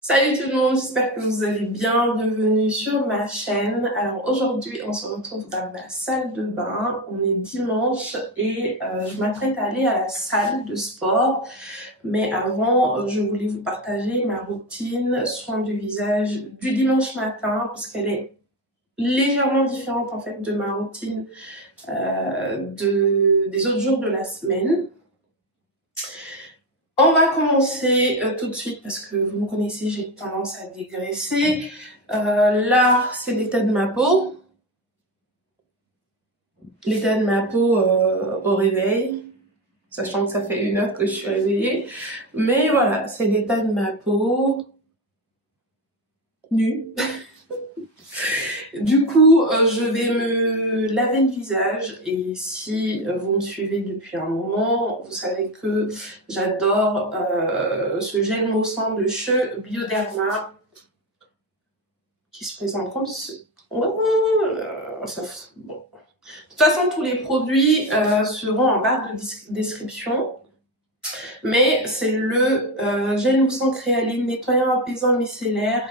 Salut tout le monde, j'espère que vous allez bien. Bienvenue sur ma chaîne. Alors aujourd'hui, on se retrouve dans ma salle de bain. On est dimanche et je m'apprête à aller à la salle de sport. Mais avant, je voulais vous partager ma routine soin du visage du dimanche matin parce qu'elle est légèrement différente en fait de ma routine des autres jours de la semaine. On va commencer tout de suite parce que vous me connaissez, j'ai tendance à dégraisser. Là, c'est l'état de ma peau. L'état de ma peau au réveil, sachant que ça fait 1 heure que je suis réveillée. Mais voilà, c'est l'état de ma peau nue. Du coup, je vais me laver le visage et si vous me suivez depuis un moment, vous savez que j'adore ce gel moussant de chez Bioderma qui se présente comme ce... bon. De toute façon, tous les produits seront en barre de description. Mais c'est le gel moussant créaline nettoyant apaisant micellaire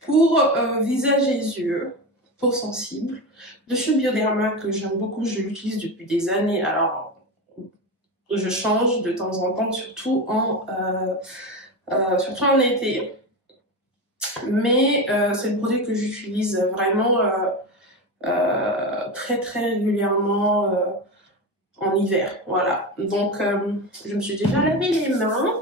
pour visage et yeux, peau sensible, de chez Bioderma que j'aime beaucoup, je l'utilise depuis des années. Alors, je change de temps en temps, surtout en été. Mais c'est le produit que j'utilise vraiment très régulièrement en hiver. Voilà. Donc, je me suis déjà lavé les mains.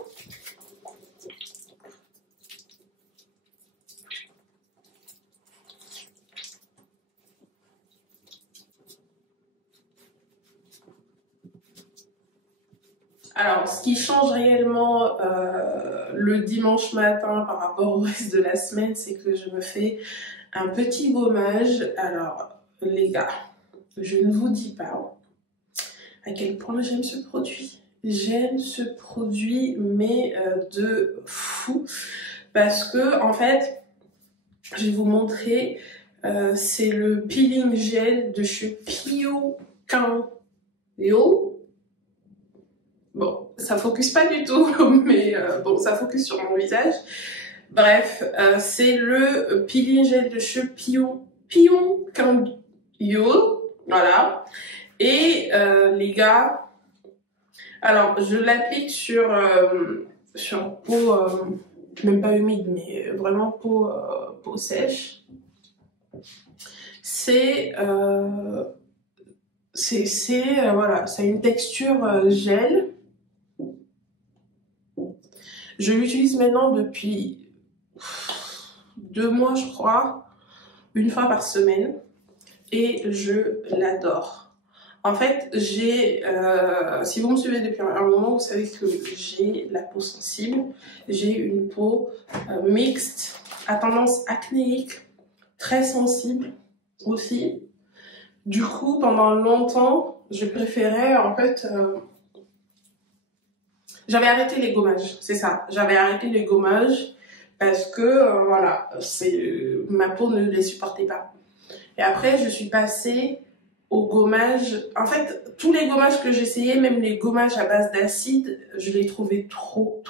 Alors, ce qui change réellement le dimanche matin par rapport au reste de la semaine, c'est que je me fais un petit gommage. Alors, les gars, je ne vous dis pas à quel point j'aime ce produit. J'aime ce produit, mais de fou. Parce que, en fait, je vais vous montrer, c'est le peeling gel de chez Pio Yo. Bon, ça focus pas du tout, mais bon, ça focus sur mon visage. Bref, c'est le peeling gel de chez Pio Yo, voilà. Et les gars, alors je l'applique sur peau, même pas humide, mais vraiment peau sèche. Voilà, c'est une texture gel. Je l'utilise maintenant depuis 2 mois, je crois, 1 fois par semaine, et je l'adore. En fait, si vous me suivez depuis un moment, vous savez que j'ai la peau sensible, j'ai une peau mixte, à tendance acnéique, très sensible aussi. Du coup, pendant longtemps, je préférais en fait... j'avais arrêté les gommages, c'est ça. J'avais arrêté les gommages parce que, voilà, ma peau ne les supportait pas. Et après, je suis passée au gommage. En fait, tous les gommages que j'essayais, même les gommages à base d'acide, je les trouvais trop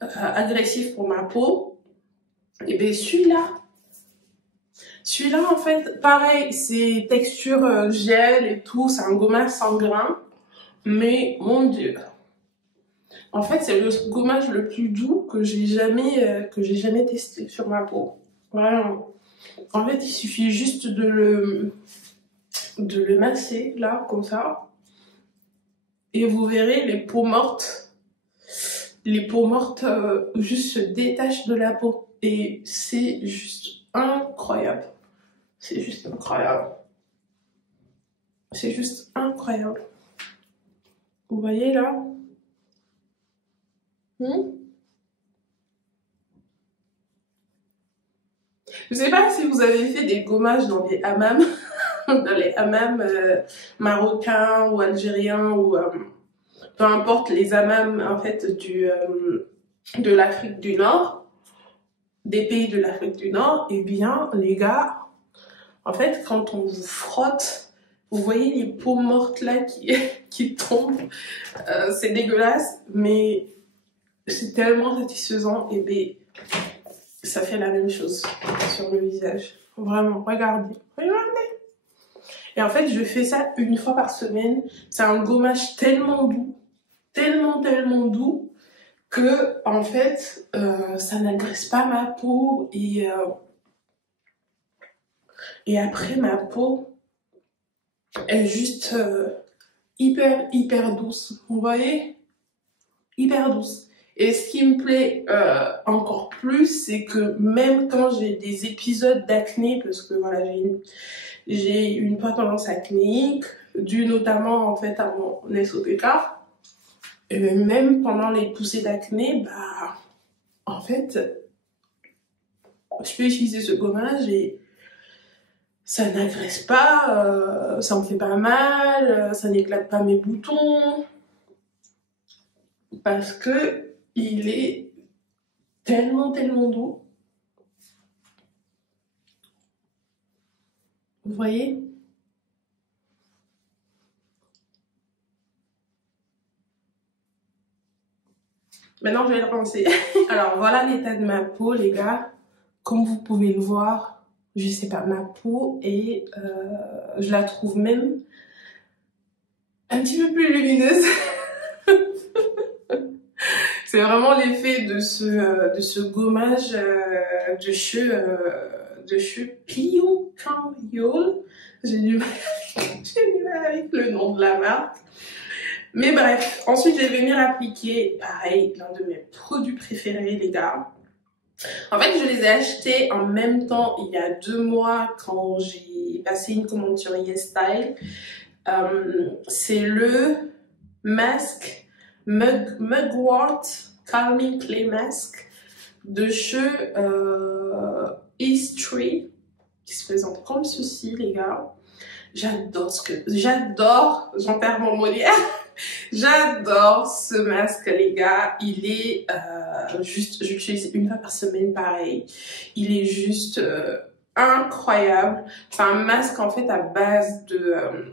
agressifs pour ma peau. Et bien celui-là, en fait, pareil, c'est texture gel et tout, c'est un gommage sans grain. Mais, mon Dieu... En fait, c'est le gommage le plus doux que j'ai jamais testé sur ma peau. Vraiment. En fait, il suffit juste de le masser, là, comme ça. Et vous verrez, les peaux mortes juste se détachent de la peau. Et c'est juste incroyable. C'est juste incroyable. C'est juste incroyable. Vous voyez, là? Je sais pas si vous avez fait des gommages dans des hammams, dans les hammams marocains ou algériens ou peu importe les hammams en fait de l'Afrique du Nord, des pays de l'Afrique du Nord. Eh bien les gars, en fait quand on vous frotte, vous voyez les peaux mortes là qui tombent, c'est dégueulasse, mais c'est tellement satisfaisant. Et bien ça fait la même chose sur le visage. Vraiment, regardez. Et en fait, je fais ça une fois par semaine. C'est un gommage tellement doux, tellement doux, que en fait, ça n'agresse pas ma peau et après ma peau est juste hyper douce. Vous voyez? Hyper douce. Et ce qui me plaît encore plus, c'est que même quand j'ai des épisodes d'acné, parce que voilà, j'ai une tendance acnéique, due notamment en fait à mon SOPK, et même pendant les poussées d'acné, bah en fait, je peux utiliser ce gommage et ça n'agresse pas, ça me fait pas mal, ça n'éclate pas mes boutons, parce que il est tellement doux. Vous voyez? Maintenant, je vais le rincer. Alors, voilà l'état de ma peau, les gars. Comme vous pouvez le voir, je sais pas, ma peau est... je la trouve même un petit peu plus lumineuse. C'est vraiment l'effet de ce gommage de cheveux Clio. J'ai du mal avec le nom de la marque. Mais bref, ensuite je vais venir appliquer, pareil, l'un de mes produits préférés, les gars. En fait, je les ai achetés en même temps il y a 2 mois quand j'ai passé une commande sur YesStyle. C'est le masque Mugwort Calming Clay Mask de chez Easttree, qui se présente comme ceci, les gars. J'adore, j'en perds mon mot. J'adore ce masque, les gars. Il est juste, j'utilise une fois par semaine, pareil. Il est juste incroyable. C'est un masque en fait à base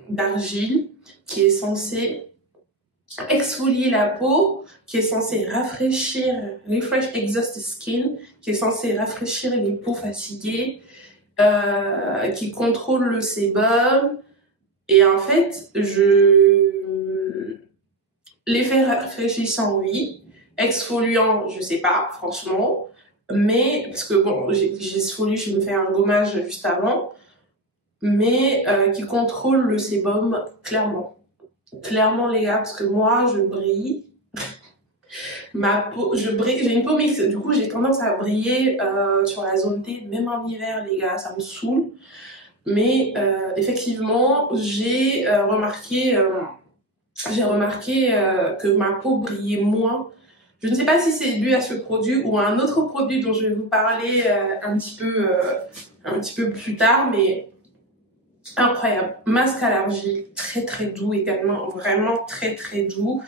d'argile qui est censé exfolier la peau, qui est censé rafraîchir, refresh exhaust skin, qui est censé rafraîchir les peaux fatiguées, qui contrôle le sébum. Et en fait, l'effet rafraîchissant, oui. Exfoliant, je sais pas, franchement. Mais, parce que bon, j'exfolie, je me fais un gommage juste avant. Mais, qui contrôle le sébum, clairement. Clairement, les gars, parce que moi, je brille. Ma peau, je brille, j'ai une peau mixte. Du coup, j'ai tendance à briller sur la zone T, même en hiver, les gars, ça me saoule. Mais, effectivement, j'ai remarqué que ma peau brillait moins. Je ne sais pas si c'est dû à ce produit ou à un autre produit dont je vais vous parler un petit peu plus tard, mais incroyable. Masque à l'argile, très doux également, vraiment très doux.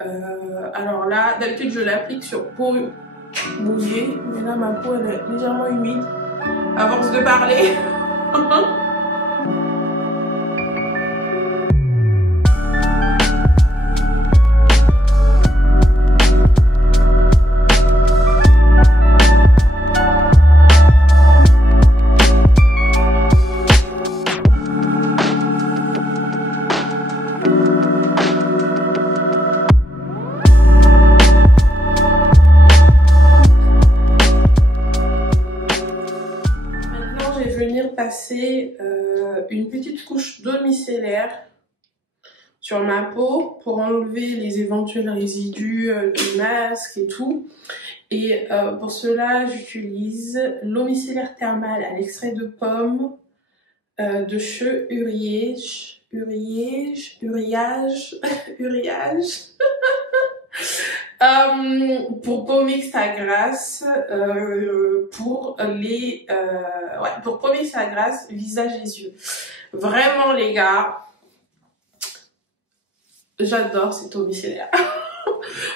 Alors là, d'habitude je l'applique sur peau mouillée, mais là ma peau elle est légèrement humide à force de parler. Passer une petite couche d'eau micellaire sur ma peau pour enlever les éventuels résidus du masque et tout. Et pour cela, j'utilise l'eau micellaire thermale à l'extrait de pomme de chez Uriage. Pour peau mixte à grasse, pour peau mixte à grasse, visage et yeux. Vraiment, les gars, j'adore cette eau micellaire.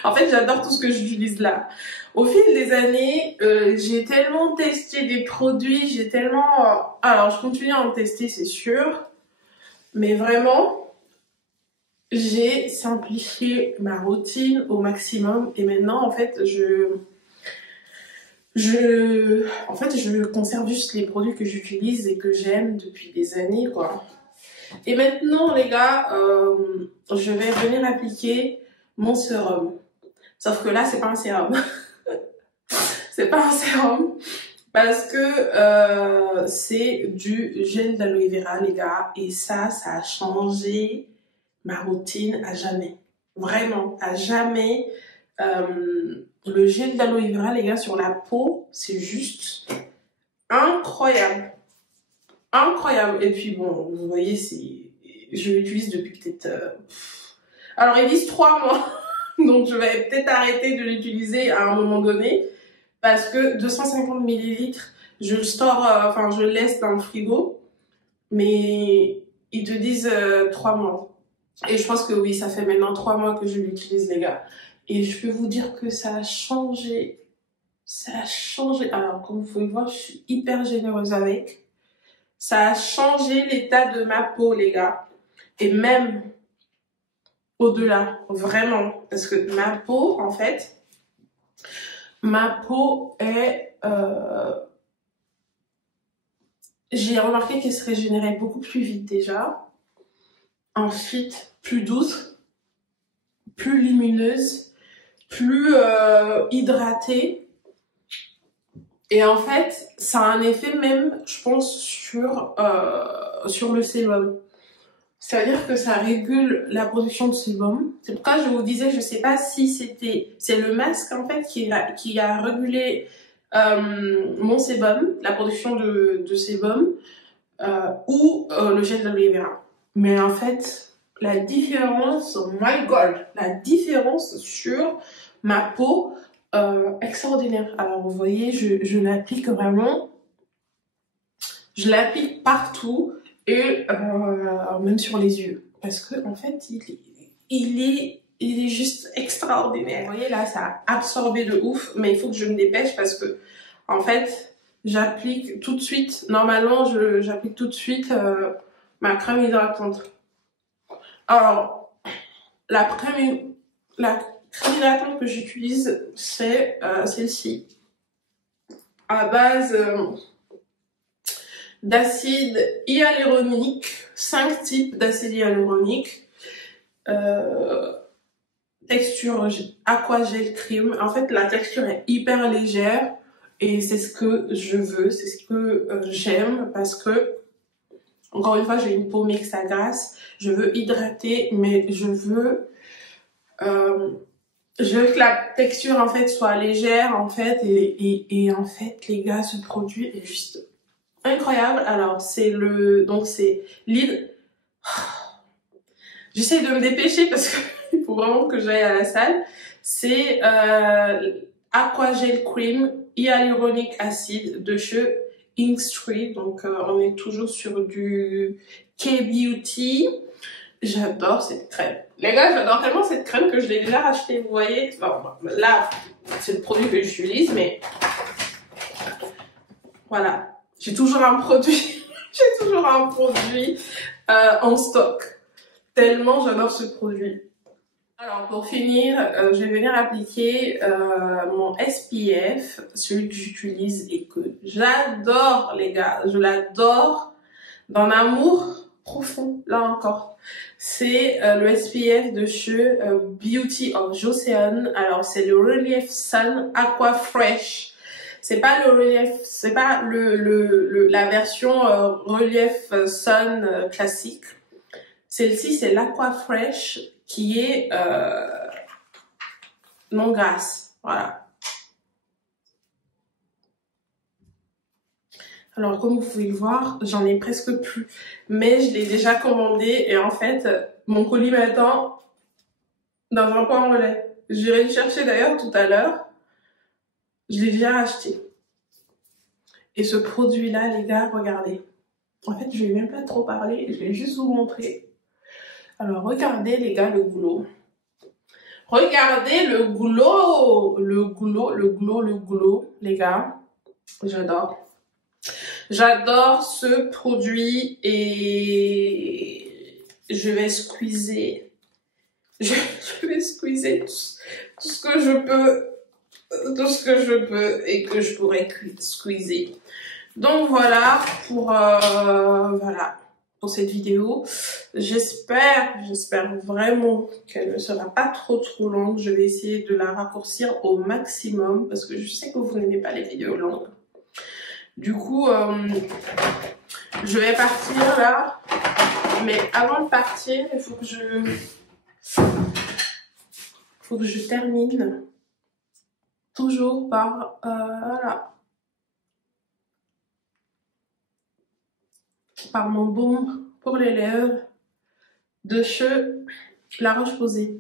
En fait, j'adore tout ce que j'utilise là. Au fil des années, j'ai tellement testé des produits, alors, je continue à en tester, c'est sûr. Mais vraiment, j'ai simplifié ma routine au maximum. Et maintenant, en fait, En fait, je conserve juste les produits que j'utilise et que j'aime depuis des années, quoi. Et maintenant, les gars, je vais venir appliquer mon sérum. Sauf que là, c'est pas un sérum. C'est pas un sérum. Parce que c'est du gel d'aloe vera, les gars. Et ça a changé ma routine à jamais. Vraiment, à jamais. Le gel d'aloe vera, les gars, sur la peau, c'est juste incroyable. Incroyable. Et puis bon, vous voyez, je l'utilise depuis peut-être... Alors, ils disent 3 mois. Donc, je vais peut-être arrêter de l'utiliser à un moment donné. Parce que 250 millilitres, je le store, je le laisse dans le frigo. Mais ils te disent 3 mois. Et je pense que oui, ça fait maintenant 3 mois que je l'utilise, les gars. Et je peux vous dire que ça a changé. Ça a changé. Alors, comme vous pouvez voir, je suis hyper généreuse avec. Ça a changé l'état de ma peau, les gars. Et même au-delà, vraiment. Parce que ma peau, en fait, est... j'ai remarqué qu'elle se régénérait beaucoup plus vite déjà. Ensuite, plus douce, plus lumineuse, plus hydratée. Et en fait, ça a un effet même, je pense, sur le sébum. C'est-à-dire que ça régule la production de sébum. C'est pourquoi je vous disais, je sais pas si c'est le masque en fait qui a régulé mon sébum, la production de sébum, ou le gel d'aloe vera. Mais en fait, la différence, oh my god, la différence sur ma peau, extraordinaire. Alors vous voyez, je l'applique vraiment, je l'applique partout et même sur les yeux. Parce que en fait, il est juste extraordinaire. Vous voyez là, ça a absorbé de ouf, mais il faut que je me dépêche parce que en fait, j'applique tout de suite, normalement j'applique tout de suite ma crème hydratante. Alors, la crème hydratante que j'utilise, c'est celle-ci, à base d'acide hyaluronique, 5 types d'acide hyaluronique, texture aqua gel cream. En fait, la texture est hyper légère et c'est ce que je veux, c'est ce que j'aime parce que, encore une fois, j'ai une peau mixte à grasse. Je veux hydrater, mais je veux que la texture en fait soit légère en fait et en fait les gars, ce produit est juste incroyable. Alors c'est l'hydre. J'essaie de me dépêcher parce que il faut vraiment que j'aille à la salle. C'est Aqua Gel Cream Hyaluronic Acid de chez Inkstreet. Donc on est toujours sur du K-Beauty. J'adore cette crème. Les gars, j'adore tellement cette crème que je l'ai déjà rachetée, vous voyez. Bon, là, c'est le produit que j'utilise, mais voilà. J'ai toujours un produit, en stock. Tellement j'adore ce produit. Alors, pour finir, je vais venir appliquer mon SPF, celui que j'utilise et que j'adore, les gars. Je l'adore d'un amour profond, là encore. C'est le SPF de chez Beauty of Joseon. Alors c'est le Relief Sun Aqua Fresh. C'est pas le Relief, c'est pas la version Relief Sun classique. Celle-ci c'est l'Aqua Fresh qui est non grasse. Voilà. Alors, comme vous pouvez le voir, j'en ai presque plus. Mais je l'ai déjà commandé et en fait, mon colis m'attend dans un point relais. J'irai le chercher d'ailleurs tout à l'heure. Je l'ai déjà acheté. Et ce produit-là, les gars, regardez. En fait, je vais même pas trop parler, je vais juste vous montrer. Alors, regardez les gars, le goulot. Regardez le goulot. Le goulot, les gars. J'adore. J'adore ce produit et je vais squeezer. Je vais squeezer tout ce que je peux tout ce que je peux et que je pourrais squeezer. Donc voilà pour pour cette vidéo. J'espère vraiment qu'elle ne sera pas trop longue. Je vais essayer de la raccourcir au maximum parce que je sais que vous n'aimez pas les vidéos longues. Du coup, je vais partir là. Mais avant de partir, il faut que je termine toujours par voilà, par mon baume pour les lèvres de chez La Roche-Posay,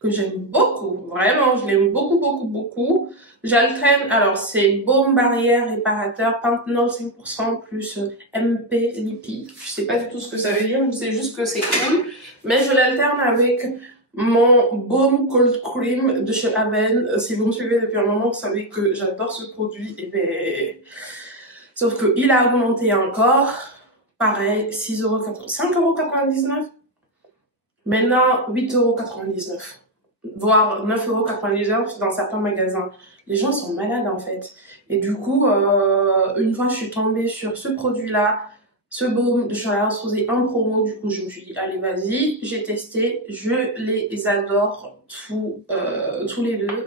que j'aime beaucoup, vraiment, je l'aime beaucoup. J'alterne, alors c'est baume barrière réparateur, panthenol 5% plus MP lipide. Je sais pas du tout ce que ça veut dire, je sais juste que c'est cool, mais je l'alterne avec mon baume cold cream de chez Aven. Si vous me suivez depuis un moment, vous savez que j'adore ce produit, et ben, sauf que il a augmenté encore. Pareil, 5,99 €. Maintenant, 8,99 €. Voire 9,99 € dans certains magasins. Les gens sont malades en fait. Et du coup, une fois je suis tombée sur ce produit-là, ce baume de chez La Roche-Posay en promo, du coup je me suis dit allez vas-y, j'ai testé, je les adore tous les deux.